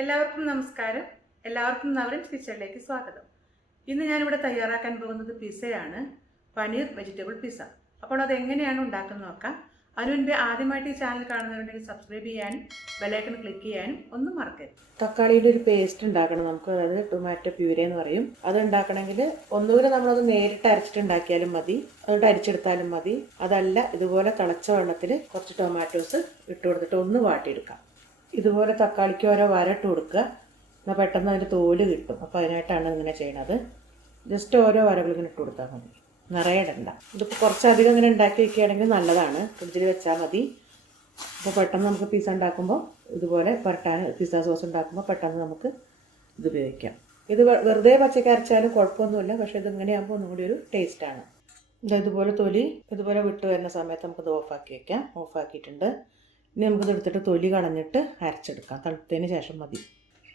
എല്ലാവർക്കും നമസ്കാരം. എല്ലാവർക്കും നവരൻസ് കിച്ചണിലേക്ക് സ്വാഗതം. ഇന്ന് ഞാനിവിടെ തയ്യാറാക്കാൻ പോകുന്നത് പിസ്സയാണ്, പനീർ വെജിറ്റബിൾ പിസ്സ. അപ്പോൾ അതെങ്ങനെയാണ് ഉണ്ടാക്കുന്നത് നോക്കാം. അതിനുമുൻപ് ആദ്യമായിട്ട് ഈ ചാനൽ കാണുന്നവരുണ്ടെങ്കിൽ സബ്സ്ക്രൈബ് ചെയ്യാനും ബെല്ലൈക്കൺ ക്ലിക്ക് ചെയ്യാനും ഒന്നും മറക്കരുത്. തക്കാളിയുടെ ഒരു പേസ്റ്റ് ഉണ്ടാക്കണം നമുക്ക്, അതായത് ടൊമാറ്റോ പ്യൂരെ എന്ന് പറയും. അത് ഉണ്ടാക്കണമെങ്കിൽ ഒന്നുകൂടെ നമ്മളത് നേരിട്ട് അരച്ചിട്ടുണ്ടാക്കിയാലും മതി, അതുകൊണ്ട് അരിച്ചെടുത്താലും മതി. അതല്ല, ഇതുപോലെ തിളച്ച വെള്ളത്തിൽ കുറച്ച് ടൊമാറ്റോസ് ഇട്ട് കൊടുത്തിട്ട് ഒന്ന് വാട്ടിയെടുക്കാം. ഇതുപോലെ തക്കാളിക്ക് ഓരോ വരട്ട് കൊടുക്കുക, എന്നാൽ പെട്ടെന്ന് അതിൻ്റെ തോല് കിട്ടും. അപ്പോൾ അതിനായിട്ടാണ് ഇങ്ങനെ ചെയ്യണത്. ജസ്റ്റ് ഓരോ വരകൾ ഇങ്ങനെ ഇട്ട് കൊടുത്താൽ മതി, നിറയെ ഇടണ്ട. ഇതിപ്പോൾ കുറച്ചധികം ഇങ്ങനെ ഉണ്ടാക്കി വയ്ക്കുകയാണെങ്കിൽ നല്ലതാണ്, ഫ്രിഡ്ജിൽ വെച്ചാൽ മതി. അപ്പോൾ പെട്ടെന്ന് നമുക്ക് പിസ്സ ഉണ്ടാക്കുമ്പോൾ ഇതുപോലെ പുരട്ടാൻ, പിസ്സ സോസ് ഉണ്ടാക്കുമ്പോൾ പെട്ടെന്ന് നമുക്ക് ഇത് ഉപയോഗിക്കാം. ഇത് വെറുതെ പച്ചക്ക് അരച്ചാലും കുഴപ്പമൊന്നുമില്ല, പക്ഷേ ഇതിങ്ങനെയാകുമ്പോൾ ഒന്നും കൂടി ഒരു ടേസ്റ്റാണ്. ഇതുപോലെ തൊലി ഇതുപോലെ വിട്ട് വരുന്ന സമയത്ത് നമുക്കിത് ഓഫാക്കി വയ്ക്കാം. ഓഫാക്കിയിട്ടുണ്ട്. ഇനി നമുക്കിത് എടുത്തിട്ട് തൊലി കളഞ്ഞിട്ട് അരച്ചെടുക്കാം. തണുത്തതിന് ശേഷം മതി.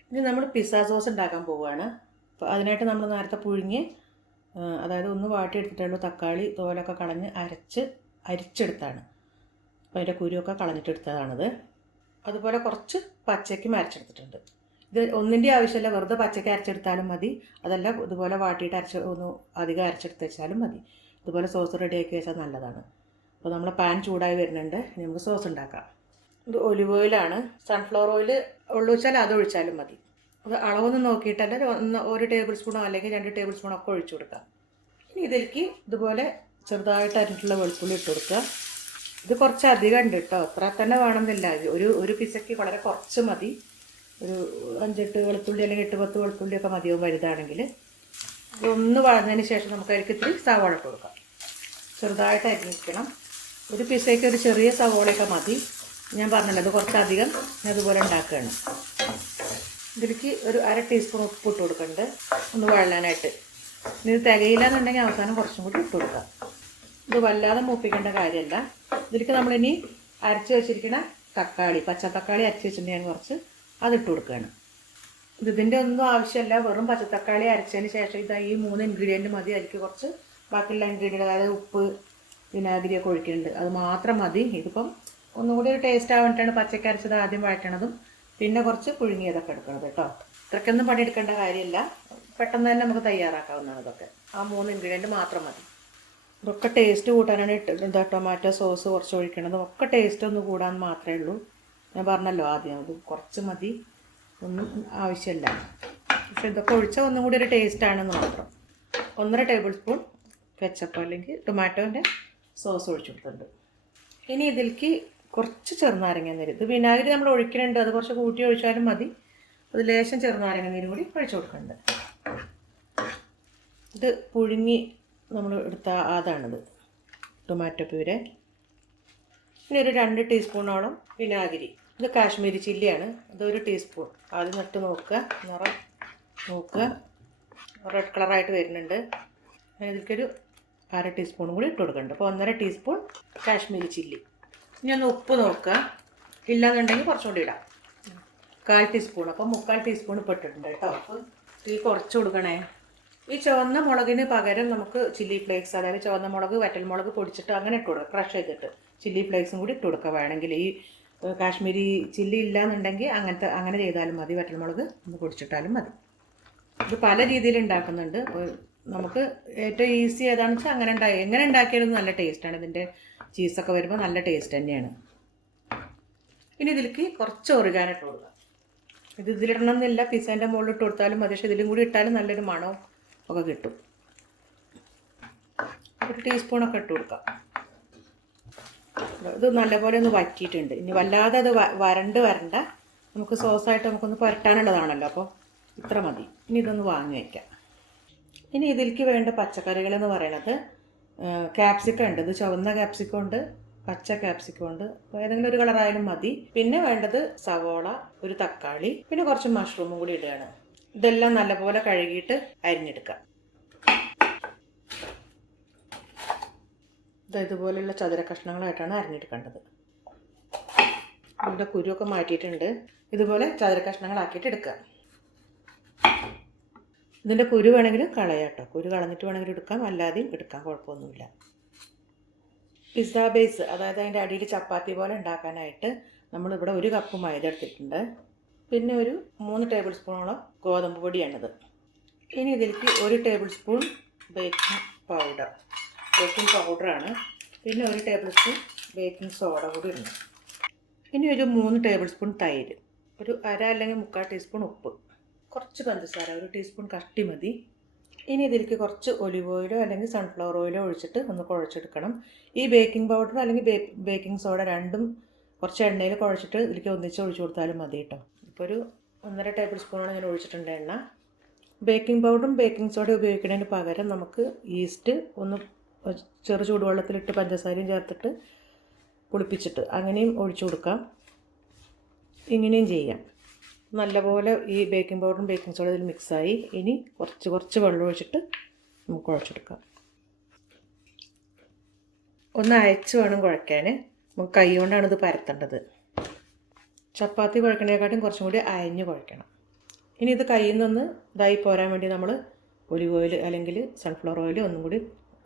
ഇനി നമ്മൾ പിസ്സ സോസ് ഉണ്ടാക്കാൻ പോവുകയാണ്. അപ്പോൾ അതിനായിട്ട് നമ്മൾ നേരത്തെ പുഴുങ്ങി, അതായത് ഒന്ന് വാട്ടിയെടുത്തിട്ടുള്ളൂ, തക്കാളി തോലൊക്കെ കളഞ്ഞ് അരിച്ചെടുത്താണ്. അപ്പോൾ അതിൻ്റെ കുരുവൊക്കെ കളഞ്ഞിട്ടെടുത്തതാണിത്. അതുപോലെ കുറച്ച് പച്ചയ്ക്കും അരച്ചെടുത്തിട്ടുണ്ട്. ഇത് ഒന്നിൻ്റെ ആവശ്യമില്ല, വെറുതെ പച്ചയ്ക്ക് അരച്ചെടുത്താലും മതി. അതല്ല, ഇതുപോലെ വാട്ടിയിട്ട് ഒന്ന് അധികം അരച്ചെടുത്ത് വെച്ചാലും മതി. ഇതുപോലെ സോസ് റെഡിയാക്കി വെച്ചാൽ നല്ലതാണ്. അപ്പോൾ നമ്മുടെ പാൻ ചൂടായി വരുന്നുണ്ട്. ഇനി നമുക്ക് സോസ് ഉണ്ടാക്കാം. ഇത് ഒലിവ് ഓയിലാണ്. സൺഫ്ലവർ ഓയിൽ ഒഴിച്ചാൽ അത് ഒഴിച്ചാലും മതി. അത് അളവൊന്നും നോക്കിയിട്ടല്ല, 1 ടേബിൾ സ്പൂണോ അല്ലെങ്കിൽ 2 ടേബിൾ സ്പൂണോ ഒക്കെ ഒഴിച്ചു കൊടുക്കാം. ഇനി ഇതിലേക്ക് ഇതുപോലെ ചെറുതായിട്ട് അരിഞ്ഞിട്ടുള്ള വെളുത്തുള്ളി ഇട്ട് കൊടുക്കുക. ഇത് കുറച്ച് അധികം ഉണ്ട് കേട്ടോ, അത്ര തന്നെ വേണമെന്നില്ല. ഒരു പിസ്സയ്ക്ക് വളരെ കുറച്ച് മതി. ഒരു 5-8 വെളുത്തുള്ളി അല്ലെങ്കിൽ 8-10 വെളുത്തുള്ളിയൊക്കെ മതിയാവും വലുതാണെങ്കിൽ. ഇതൊന്ന് വഴന്നതിന് ശേഷം നമുക്ക് അതിലേക്ക് ഇത്തിരി സവാള ഇട്ട് കൊടുക്കാം. ചെറുതായിട്ട് അരിഞ്ഞിരിക്കണം. ഒരു പിസ്സയ്ക്ക് ഒരു ചെറിയ സവാളയൊക്കെ മതി. ഞാൻ പറഞ്ഞല്ലോ, അത് കുറച്ചധികം ഞാൻ അതുപോലെ ഉണ്ടാക്കുകയാണ്. ഇതിലേക്ക് ഒരു 1/2 ടീസ്പൂൺ ഉപ്പ് ഇട്ട് കൊടുക്കുന്നുണ്ട്, ഒന്ന് വഴലാനായിട്ട്. ഇത് തികയില്ലാന്നുണ്ടെങ്കിൽ അവസാനം കുറച്ചും കൂടി ഇട്ട് കൊടുക്കാം. ഇത് വല്ലാതെ മൂപ്പിക്കേണ്ട കാര്യമല്ല. ഇതിലേക്ക് നമ്മളിനി അരച്ച് വെച്ചിരിക്കുന്ന തക്കാളി, പച്ച തക്കാളി അരച്ച് വെച്ചിട്ടുണ്ടെങ്കിൽ കുറച്ച് അതിട്ട് കൊടുക്കുകയാണ്. ഇതിൻ്റെ ഒന്നും ആവശ്യമില്ല, വെറും പച്ചത്തക്കാളി അരച്ചതിന് ശേഷം ഈ 3 ഇൻഗ്രീഡിയൻറ്റ് മതി. അതിലേക്ക് കുറച്ച് ബാക്കിയുള്ള ഇൻഗ്രീഡിയൻറ്റ്, അതായത് ഉപ്പ്, വിനാഗിരിയൊക്കെ ഒഴിക്കുന്നുണ്ട്, അത് മാത്രം മതി. ഇതിപ്പം ഒന്നുകൂടി ഒരു ടേസ്റ്റ് ആവാനായിട്ടാണ് പച്ചക്ക് അരച്ചത് ആദ്യം വഴറ്റണതും പിന്നെ കുറച്ച് പുഴുങ്ങിയതൊക്കെ എടുക്കണത് കേട്ടോ. ഇത്രയ്ക്കൊന്നും പണിയെടുക്കേണ്ട കാര്യമില്ല, പെട്ടെന്ന് തന്നെ നമുക്ക് തയ്യാറാക്കാവുന്നതാണ് ഇതൊക്കെ. ആ 3 ഇൻഗ്രീഡിയൻറ്റ് മാത്രം മതി. ഇതൊക്കെ ടേസ്റ്റ് കൂട്ടാനാണ് ടൊമാറ്റോ സോസ് കുറച്ച് ഒഴിക്കണത്. ഒക്കെ ടേസ്റ്റ് ഒന്ന് കൂടാൻ മാത്രമേ ഉള്ളൂ. ഞാൻ പറഞ്ഞല്ലോ ആദ്യം, അത് കുറച്ച് മതി, ഒന്നും ആവശ്യമില്ല. പക്ഷെ ഇതൊക്കെ ഒഴിച്ചാൽ ഒന്നും കൂടി ഒരു ടേസ്റ്റാണെന്ന് മാത്രം. 1.5 ടേബിൾ സ്പൂൺ കെച്ചപ്പ് അല്ലെങ്കിൽ ടൊമാറ്റോൻ്റെ സോസ് ഒഴിച്ചു കൊടുത്തിട്ടുണ്ട്. ഇനി ഇതിലേക്ക് കുറച്ച് ചെറുനാരങ്ങ നീര്, ഇത് വിനാഗിരി നമ്മൾ ഒഴിക്കുന്നുണ്ട്, അത് കുറച്ച് കൂട്ടി ഒഴിച്ചാലും മതി. അത് ലേശം ചെറുനാരങ്ങ നീരും കൂടി ഒഴിച്ചു കൊടുക്കുന്നുണ്ട്. ഇത് പുഴുങ്ങി നമ്മൾ എടുത്ത അതാണിത്, ടൊമാറ്റോ പ്യൂരെ. ഇനി ഒരു 2 ടീസ്പൂണോളം വിനാഗിരി. ഇത് കാശ്മീരി ചില്ലിയാണ്, അതൊരു ടീസ്പൂൺ. ആദ്യം നട്ട് നോക്കുക, നിറം നോക്കുക, റെഡ് കളറായിട്ട് വരുന്നുണ്ട്. ഇതിലേക്കൊരു 1/2 ടീസ്പൂണും കൂടി ഇട്ട് കൊടുക്കുന്നുണ്ട്. അപ്പോൾ 1.5 ടീസ്പൂൺ കാശ്മീരി ചില്ലി. ഇനി ഒന്ന് ഉപ്പ് നോക്കുക, ഇല്ലാന്നുണ്ടെങ്കിൽ കുറച്ചും കൂടി ഇടാം. 1/4 ടീസ്പൂൺ, അപ്പോൾ 3/4 ടീസ്പൂൺ ഇപ്പോൾ ഇട്ടിട്ടുണ്ട് കേട്ടോ. അപ്പോൾ തീ കുറച്ച് കൊടുക്കണേ. ഈ ചുവന്ന മുളകിന് പകരം നമുക്ക് ചില്ലി ഫ്ലേക്സ്, അതായത് ചുവന്ന മുളക്, വറ്റൽമുളക് പൊടിച്ചിട്ട് അങ്ങനെ ഇട്ട് കൊടുക്കുക, ക്രഷ് ചെയ്തിട്ട് ചില്ലി ഫ്ലേക്സും കൂടി ഇട്ട് കൊടുക്കുക വേണമെങ്കിൽ. ഈ കാശ്മീരി ചില്ലി ഇല്ലയെന്നുണ്ടെങ്കിൽ അങ്ങനെ ചെയ്താലും മതി, വറ്റൽമുളക് ഒന്ന് പൊടിച്ചിട്ടാലും മതി. ഇത് പല രീതിയിൽ ഉണ്ടാക്കുന്നുണ്ട്. നമുക്ക് ഏറ്റവും ഈസി ഏതാണെന്ന് വെച്ചാൽ അങ്ങനെ എങ്ങനെ ഉണ്ടാക്കിയാലും നല്ല ടേസ്റ്റാണ്. ഇതിൻ്റെ ചീസൊക്കെ വരുമ്പോൾ നല്ല ടേസ്റ്റ് തന്നെയാണ്. ഇനി ഇതിലേക്ക് കുറച്ച് ഒറിഗാനോ ഇട്ട് കൊടുക്കുക. ഇതിലിടണം എന്നില്ല, പിസ്സേൻ്റെ മുകളിൽ ഇട്ട് കൊടുത്താലും മതി, പക്ഷേ ഇതിലും കൂടി ഇട്ടാലും നല്ലൊരു മണവും ഒക്കെ കിട്ടും. 1 ടീസ്പൂണൊക്കെ ഇട്ട് കൊടുക്കാം. ഇത് നല്ലപോലെ ഒന്ന് വറ്റിയിട്ടുണ്ട്. ഇനി വല്ലാതെ അത് വരണ്ട, നമുക്ക് സോസായിട്ട് നമുക്കൊന്ന് പുരട്ടാനുള്ളതാണല്ലോ, അപ്പോൾ ഇത്ര മതി. ഇനി ഇതൊന്ന് വാങ്ങി വയ്ക്കാം. ഇനി ഇതിലേക്ക് വേണ്ട പച്ചക്കറികളെന്ന് പറയണത് ക്യാപ്സിക്കം ഉണ്ട്. ഇത് ചുവന്ന ക്യാപ്സിക്കം ഉണ്ട്, പച്ച ക്യാപ്സിക്കം ഉണ്ട്, ഏതെങ്കിലും ഒരു കളറായാലും മതി. പിന്നെ വേണ്ടത് സവോള, ഒരു തക്കാളി, പിന്നെ കുറച്ച് മഷ്റൂമും കൂടി ഇടുകയാണ്. ഇതെല്ലാം നല്ലപോലെ കഴുകിയിട്ട് അരിഞ്ഞെടുക്കാം. ഇതുപോലെയുള്ള ചതുര കഷ്ണങ്ങളായിട്ടാണ് അരിഞ്ഞെടുക്കേണ്ടത്. ഇതിൻ്റെ കുരുവൊക്കെ മാറ്റിയിട്ടുണ്ട്. ഇതുപോലെ ചതുര കഷ്ണങ്ങളാക്കിയിട്ട് എടുക്കുക. ഇതിൻ്റെ കുരു വേണമെങ്കിലും കളയാം കേട്ടോ, കുരു കളഞ്ഞിട്ട് വേണമെങ്കിലും എടുക്കാം, അല്ലാതെയും എടുക്കാം, കുഴപ്പമൊന്നുമില്ല. പിസ്സ ബേസ്, അതായത് അതിൻ്റെ അടിയിൽ ചപ്പാത്തി പോലെ ഉണ്ടാക്കാനായിട്ട് നമ്മളിവിടെ 1 കപ്പ് മൈദ എടുത്തിട്ടുണ്ട്. പിന്നെ ഒരു 3 ടേബിൾ സ്പൂണോളം ഗോതമ്പ് പൊടിയാണിത്. ഇനി ഇതിലേക്ക് 1 ടേബിൾ സ്പൂൺ ബേക്കിംഗ് പൗഡറാണ്. പിന്നെ 1 ടേബിൾ സ്പൂൺ ബേക്കിംഗ് സോഡ കൂടി ഇടുന്നു. ഇനി ഒരു 3 ടേബിൾ സ്പൂൺ തൈര്, ഒരു അര അല്ലെങ്കിൽ 3/4 ടീസ്പൂൺ ഉപ്പ്, കുറച്ച് പഞ്ചസാര, 1 ടീസ്പൂൺ കട്ടി മതി. ഇനി ഇതിലേക്ക് കുറച്ച് ഒലിവ് ഓയിലോ അല്ലെങ്കിൽ സൺഫ്ലവർ ഓയിലോ ഒഴിച്ചിട്ട് ഒന്ന് കുഴച്ചെടുക്കണം. ഈ ബേക്കിംഗ് പൗഡർ അല്ലെങ്കിൽ ബേക്കിംഗ് സോഡ രണ്ടും കുറച്ച് എണ്ണയിൽ കുഴച്ചിട്ട് ഇതിലേക്ക് ഒന്നിച്ച് ഒഴിച്ചു കൊടുത്താലും മതി കേട്ടോ. ഇപ്പോൾ ഒരു 1.5 ടേബിൾ സ്പൂണാണ് ഞാൻ ഒഴിച്ചിട്ടുണ്ട് എണ്ണ. ബേക്കിംഗ് പൗഡറും ബേക്കിംഗ് സോഡയും ഉപയോഗിക്കുന്നതിന് പകരം നമുക്ക് ഈസ്റ്റ് ഒന്ന് ചെറു ചൂടുവെള്ളത്തിലിട്ട് പഞ്ചസാരയും ചേർത്തിട്ട് പുളിപ്പിച്ചിട്ട് അങ്ങനെയും ഒഴിച്ചു കൊടുക്കാം. ഇങ്ങനെയും ചെയ്യാം. നല്ലപോലെ ഈ ബേക്കിംഗ് പൗഡറും ബേക്കിംഗ് സോഡ ഇതിൽ മിക്സായി. ഇനി കുറച്ച് വെള്ളം ഒഴിച്ചിട്ട് നമുക്ക് കുഴച്ചെടുക്കാം. ഒന്ന് അയച്ച് വേണം കുഴയ്ക്കാൻ. നമുക്ക് കൈ കൊണ്ടാണ് ഇത് പരത്തേണ്ടത്. ചപ്പാത്തി കുഴക്കണേക്കാട്ടും കുറച്ചും കൂടി അയഞ്ഞ് കുഴക്കണം. ഇനി ഇത് കയ്യിൽ നിന്നൊന്ന് ഇതായി പോരാൻ വേണ്ടി നമ്മൾ ഒലിവ് ഓയിൽ അല്ലെങ്കിൽ സൺഫ്ലവർ ഓയിൽ ഒന്നും കൂടി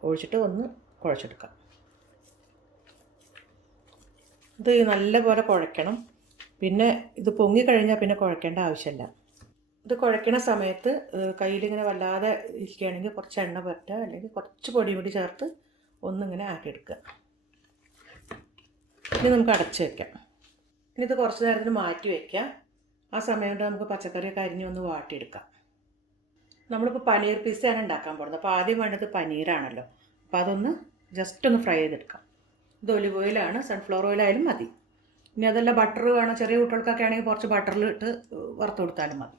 ഒഴിച്ചിട്ട് ഒന്ന് കുഴച്ചെടുക്കാം. ഇത് നല്ലപോലെ കുഴയ്ക്കണം. പിന്നെ ഇത് പൊങ്ങിക്കഴിഞ്ഞാൽ പിന്നെ കുഴക്കേണ്ട ആവശ്യമില്ല. ഇത് കുഴയ്ക്കണ സമയത്ത് കയ്യിലിങ്ങനെ വല്ലാതെ ഇരിക്കുകയാണെങ്കിൽ കുറച്ച് എണ്ണ പുരട്ടുക, അല്ലെങ്കിൽ കുറച്ച് പൊടി കൂടി ചേർത്ത് ഒന്നിങ്ങനെ ആക്കിയെടുക്കുക. ഇനി നമുക്ക് അടച്ച് വയ്ക്കാം. ഇനി ഇത് കുറച്ച് നേരത്തിന് മാറ്റി വയ്ക്കാം. ആ സമയം കൊണ്ട് നമുക്ക് പച്ചക്കറിയൊക്കെ അരിഞ്ഞൊന്ന് വാട്ടിയെടുക്കാം. നമ്മളിപ്പോൾ പനീർ പിസ്സയാണ് ഉണ്ടാക്കാൻ പോകുന്നത്. അപ്പോൾ ആദ്യം വേണ്ടത് പനീറാണല്ലോ. അപ്പോൾ അതൊന്ന് ജസ്റ്റ് ഒന്ന് ഫ്രൈ ചെയ്തെടുക്കാം. ഇത് ഒലിവ് ഓയിലാണ്, സൺഫ്ലവർ ഓയിലായാലും മതി. ഇനി അതല്ല ബട്ടർ വേണം, ചെറിയ കുട്ടികൾക്കൊക്കെ ആണെങ്കിൽ കുറച്ച് ബട്ടറിലിട്ട് വറുത്ത് കൊടുത്താലും മതി.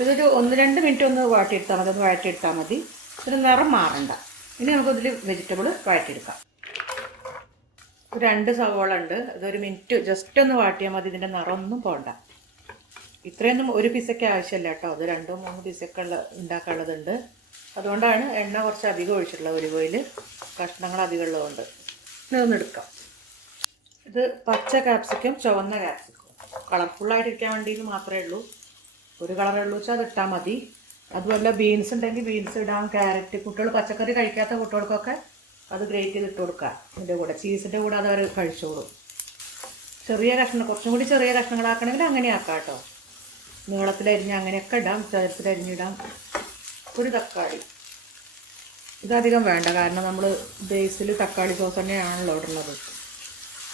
ഇതൊരു 1-2 മിനിറ്റ് ഒന്ന് വാട്ടിയെടുത്താൽ മതി. ഒന്ന് വഴറ്റിയെടുത്താൽ മതി. ഇതിന് നിറം മാറണ്ട. ഇനി നമുക്കിതിൽ വെജിറ്റബിൾ വഴറ്റിയെടുക്കാം. 2 സവോള ഉണ്ട്. അതൊരു മിനിറ്റ് ജസ്റ്റ് ഒന്ന് വാട്ടിയാൽ മതി. ഇതിൻ്റെ നിറമൊന്നും പോകണ്ട. ഇത്രയൊന്നും ഒരു പിസയ്ക്ക് ആവശ്യമില്ല കേട്ടോ. അത് 2-3 പിസൊക്കെ ഉണ്ടാക്കാനുള്ളതുണ്ട്. അതുകൊണ്ടാണ് എണ്ണ കുറച്ച് അധികം ഒഴിച്ചിട്ടുള്ളത്. ഒലിവ് ഓയിൽ കഷ്ണങ്ങൾ അധികം ഉള്ളതുകൊണ്ട്. ഇതൊന്ന് എടുക്കാം. ഇത് പച്ച ക്യാപ്സിക്കം, ചുവന്ന ക്യാപ്സിക്കം, കളർഫുള്ളായിട്ടിരിക്കാൻ വേണ്ടിയിട്ട് മാത്രമേ ഉള്ളൂ. ഒരു കളറേ ഉള്ളൂ വെച്ചാൽ അത് ഇട്ടാൽ മതി. അതുമല്ല ബീൻസ് ഉണ്ടെങ്കിൽ ബീൻസ് ഇടാം. ക്യാരറ്റ്, കുട്ടികൾ പച്ചക്കറി കഴിക്കാത്ത കുട്ടികൾക്കൊക്കെ അത് ഗ്രേറ്റ് ചെയ്തിട്ട് കൊടുക്കുക. ഇതിൻ്റെ കൂടെ ചീസിൻ്റെ കൂടെ അത് അവർ കഴിച്ചോളും. ചെറിയ കഷ്ണം, കുറച്ചും കൂടി ചെറിയ കഷ്ണങ്ങളാക്കണമെങ്കിൽ അങ്ങനെ ആക്കാം കേട്ടോ. നീളത്തിലരിഞ്ഞ് അങ്ങനെയൊക്കെ ഇടാം, ചേർത്തിലരിഞ്ഞിടാം. ഒരു തക്കാളി, ഇതധികം വേണ്ട, കാരണം നമ്മൾ ബേസിൽ തക്കാളി സോസ് തന്നെയാണല്ലോ ഇടുന്നത്.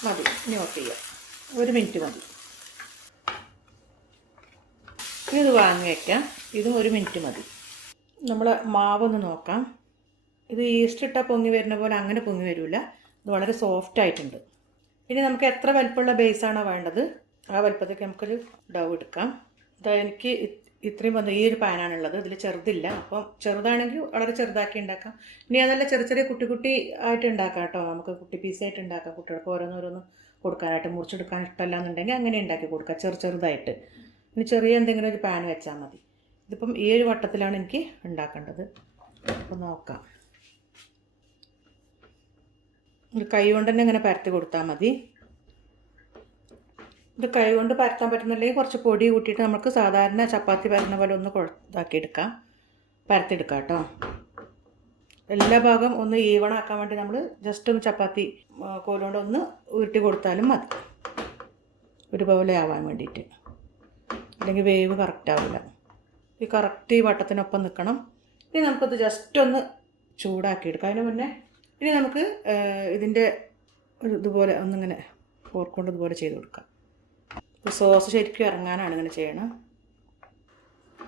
മതി. ഇനി ഓഫ് ചെയ്യാം. 1 മിനിറ്റ് മതി. ഇനി ഇത് വാങ്ങി വയ്ക്കാം. ഇതും 1 മിനിറ്റ് മതി. നമ്മൾ മാവൊന്ന് നോക്കാം. ഇത് ഈസ്റ്റ് ഇട്ടാൽ പൊങ്ങി വരുന്ന പോലെ അങ്ങനെ പൊങ്ങി വരില്ല. ഇത് വളരെ സോഫ്റ്റ് ആയിട്ടുണ്ട്. ഇനി നമുക്ക് എത്ര വലിപ്പമുള്ള ബേസാണോ വേണ്ടത് ആ വലിപ്പത്തേക്ക് നമുക്കൊരു ഡൗ എടുക്കാം. എനിക്ക് ഇത്രയും വന്ന് ഈ ഒരു പാനാണുള്ളത്. ഇതിൽ ചെറുതില്ല. അപ്പം ചെറുതാണെങ്കിൽ വളരെ ചെറുതാക്കി ഉണ്ടാക്കാം. ഇനി അതല്ല ചെറിയ കുട്ടി ആയിട്ട് ഉണ്ടാക്കാം കേട്ടോ. നമുക്ക് കുട്ടി പീസായിട്ട് ഉണ്ടാക്കാം. കുട്ടികൾക്ക് ഓരോന്നോരോന്ന് കൊടുക്കാനായിട്ട് മുറിച്ചെടുക്കാൻ ഇഷ്ടമല്ല എന്നുണ്ടെങ്കിൽ അങ്ങനെ ഉണ്ടാക്കി കൊടുക്കാം, ചെറുതായിട്ട്. ഇനി ചെറിയ എന്തെങ്കിലും ഒരു പാൻ വെച്ചാൽ മതി. ഇതിപ്പം ഈ ഒരു വട്ടത്തിലാണ് എനിക്ക് ഉണ്ടാക്കേണ്ടത്. അപ്പോൾ നോക്കാം. കൈ കൊണ്ട് തന്നെ ഇങ്ങനെ പരത്തി കൊടുത്താൽ മതി. ഇത് കൈ കൊണ്ട് പരത്താൻ പറ്റുന്നില്ലെങ്കിൽ കുറച്ച് പൊടി കൂട്ടിയിട്ട് നമുക്ക് സാധാരണ ചപ്പാത്തി പരത്തുന്ന പോലെ ഒന്ന് പരത്തിയെടുക്കാം കേട്ടോ. എല്ലാ ഭാഗം ഒന്ന് ഈവൺ ആക്കാൻ വേണ്ടി നമ്മൾ ജസ്റ്റ് ഒന്ന് ചപ്പാത്തി കോലുകൊണ്ട് ഒന്ന് ഉരുട്ടി കൊടുത്താലും മതി, ഒരുപോലെ ആവാൻ വേണ്ടിയിട്ട്. അല്ലെങ്കിൽ വേവ് കറക്റ്റ് ആവില്ല. ഈ കറക്റ്റ് ഈ വട്ടത്തിനൊപ്പം നിൽക്കണം. ഇനി നമുക്കത് ജസ്റ്റ് ഒന്ന് ചൂടാക്കിയെടുക്കാം. അതിന് മുന്നേ ഇനി നമുക്ക് ഇതിൻ്റെ ഇതുപോലെ ഒന്നിങ്ങനെ ഫോർക്ക് ഇതുപോലെ ചെയ്ത് കൊടുക്കാം. സോസ് ശരിക്കും ഇറങ്ങാനാണ് ഇങ്ങനെ ചെയ്യണം.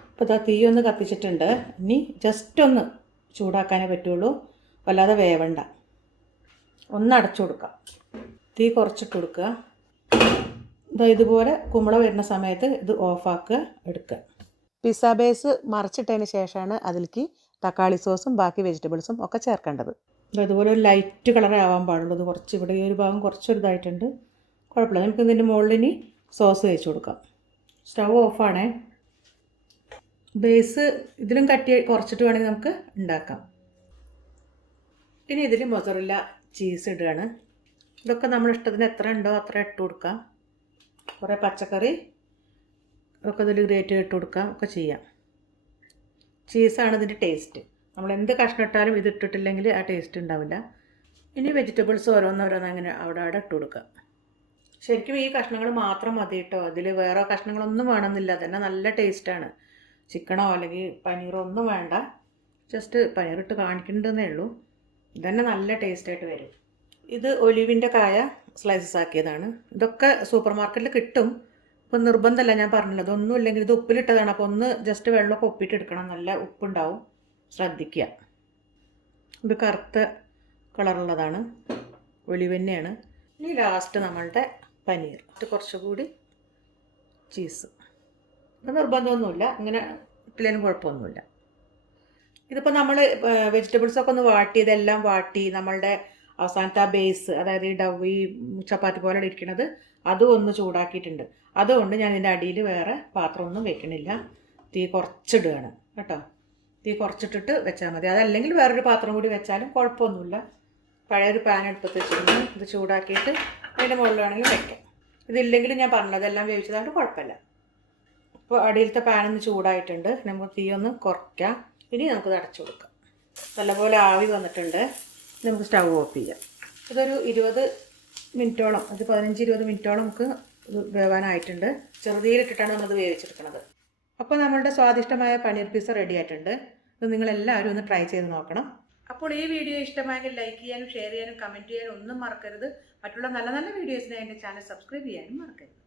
അപ്പോൾ ഇതാ തീ ഒന്ന് കത്തിച്ചിട്ടുണ്ട്. ഇനി ജസ്റ്റ് ഒന്ന് ചൂടാക്കാനേ പറ്റുള്ളൂ, വല്ലാതെ വേവണ്ട. ഒന്ന് അടച്ചു കൊടുക്കാം. തീ കുറച്ചിട്ട് കൊടുക്കുക. ഇതാ ഇതുപോലെ കുമ്പള വരുന്ന സമയത്ത് ഇത് ഓഫാക്കുക, എടുക്കുക. പിസ്സ ബേസ് മറിച്ചിട്ടതിന് ശേഷമാണ് അതിലേക്ക് തക്കാളി സോസും ബാക്കി വെജിറ്റബിൾസും ഒക്കെ ചേർക്കേണ്ടത്. ഇതുപോലെ ഒരു ലൈറ്റ് കളറേ ആവാൻ പാടുള്ളൂ. ഇത് കുറച്ച് ഇവിടെ ഈ ഒരു ഭാഗം കുറച്ചൊരിതായിട്ടുണ്ട്, കുഴപ്പമില്ല. നമുക്ക് ഇതിൻ്റെ മുകളിൽ ഇനി സോസ് തേച്ച് കൊടുക്കാം. സ്റ്റൗ ഓഫാണേ. ബേസ് ഇതിലും കട്ടി കുറച്ചിട്ട് വേണമെങ്കിൽ നമുക്ക് ഉണ്ടാക്കാം. ഇനി ഇതിൽ മൊസറല്ല ചീസ് ഇടുകയാണ്. ഇതൊക്കെ നമ്മുടെ ഇഷ്ടത്തിന് എത്ര ഉണ്ടോ അത്ര ഇട്ട് കൊടുക്കാം. കുറേ പച്ചക്കറി ഒക്കെ ഇതിൽ ഗ്രേറ്റ് ഇട്ട് കൊടുക്കാം, ഒക്കെ ചെയ്യാം. ചീസാണ് ഇതിൻ്റെ ടേസ്റ്റ്. നമ്മൾ എന്ത് കഷ്ണം ഇട്ടാലും ഇത് ഇട്ടിട്ടില്ലെങ്കിൽ ആ ടേസ്റ്റ് ഉണ്ടാവില്ല. ഇനി വെജിറ്റബിൾസ് ഓരോന്നോരോന്ന് അങ്ങനെ അവിടെ ഇട്ട് കൊടുക്കുക. ശരിക്കും ഈ കഷ്ണങ്ങൾ മാത്രം മതി കേട്ടോ. അതിൽ വേറെ കഷ്ണങ്ങളൊന്നും വേണമെന്നില്ല. തന്നെ നല്ല ടേസ്റ്റാണ്. ചിക്കനോ അല്ലെങ്കിൽ പനീറോ ഒന്നും വേണ്ട. ജസ്റ്റ് പനീറിട്ട് കാണിക്കേണ്ടതേ ഉള്ളൂ. ഇതന്നെ നല്ല ടേസ്റ്റായിട്ട് വരും. ഇത് ഒലിവിൻ്റെ കായ സ്ലൈസസ് ആക്കിയതാണ്. ഇതൊക്കെ സൂപ്പർ മാർക്കറ്റിൽ കിട്ടും. ഇപ്പം നിർബന്ധമല്ല, ഞാൻ പറഞ്ഞല്ലോ. അതൊന്നും ഇല്ലെങ്കിൽ ഇത് ഉപ്പിലിട്ടതാണ്. അപ്പോൾ ഒന്ന് ജസ്റ്റ് വെള്ളമൊക്കെ ഒപ്പിട്ട് എടുക്കണം. നല്ല ഉപ്പുണ്ടാവും, ശ്രദ്ധിക്കുക. ഇത് കറുത്ത കളറുള്ളതാണ്, ഒലിവ് തന്നെയാണ്. ഇനി ലാസ്റ്റ് നമ്മളുടെ പനീർ, കുറച്ചുകൂടി ചീസ്. ഇത് നിർബന്ധമൊന്നുമില്ല, ഇങ്ങനെ ഇട്ടില്ലേലും കുഴപ്പമൊന്നുമില്ല. ഇതിപ്പോൾ നമ്മൾ വെജിറ്റബിൾസൊക്കെ ഒന്ന് വാട്ടി, ഇതെല്ലാം വാട്ടി നമ്മളുടെ അവസാനത്തെ ആ ബേസ്, അതായത് ഈ ഡവ് ഈ ചപ്പാത്തി പോലെ ഇരിക്കുന്നത്, അതും ഒന്ന് ചൂടാക്കിയിട്ടുണ്ട്. അതുകൊണ്ട് ഞാൻ ഇതിൻ്റെ അടിയിൽ വേറെ പാത്രമൊന്നും വെക്കണില്ല. തീ കുറച്ചിടുകയാണ് കേട്ടോ. തീ കുറച്ചിട്ടിട്ട് വെച്ചാൽ മതി. അതല്ലെങ്കിൽ വേറൊരു പാത്രം കൂടി വെച്ചാലും കുഴപ്പമൊന്നുമില്ല. പഴയൊരു പാൻ എടുപ്പത്ത് വെച്ചിട്ടുണ്ട്. ഇത് ചൂടാക്കിയിട്ട് അതിൻ്റെ മുകളിൽ വേണമെങ്കിൽ വെക്കാം. ഇതില്ലെങ്കിൽ ഞാൻ പറഞ്ഞത് അതെല്ലാം വേവിച്ചതുകൊണ്ട് കുഴപ്പമില്ല. ഇപ്പോൾ അടിയിലത്തെ പാനൊന്ന് ചൂടായിട്ടുണ്ട്. നമുക്ക് തീ ഒന്ന് കുറയ്ക്കാം. ഇനി നമുക്കിത് അടച്ചു കൊടുക്കാം. നല്ലപോലെ ആവി വന്നിട്ടുണ്ട്. നമുക്ക് സ്റ്റൗ ഓഫ് ചെയ്യാം. ഇതൊരു 20 മിനിറ്റോളം, ഒരു 15-20 മിനിറ്റോളം നമുക്ക് ഇത് വേവാനായിട്ടുണ്ട്. ചെറുതീയിലിട്ടിട്ടാണ് നമ്മളിത് വേവിച്ചെടുക്കുന്നത്. അപ്പോൾ നമ്മളുടെ സ്വാദിഷ്ടമായ പനീർ പിസ്സ റെഡി ആയിട്ടുണ്ട്. ഇത് നിങ്ങളെല്ലാവരും ഒന്ന് ട്രൈ ചെയ്ത് നോക്കണം. അപ്പോൾ ഈ വീഡിയോ ഇഷ്ടമായെങ്കിൽ ലൈക്ക് ചെയ്യാനും ഷെയർ ചെയ്യാനും കമൻറ്റ് ചെയ്യാനും ഒന്നും മറക്കരുത്. മറ്റുള്ള നല്ല നല്ല വീഡിയോസിനായി എൻ്റെ ചാനൽ സബ്സ്ക്രൈബ് ചെയ്യാനും മറക്കരുത്.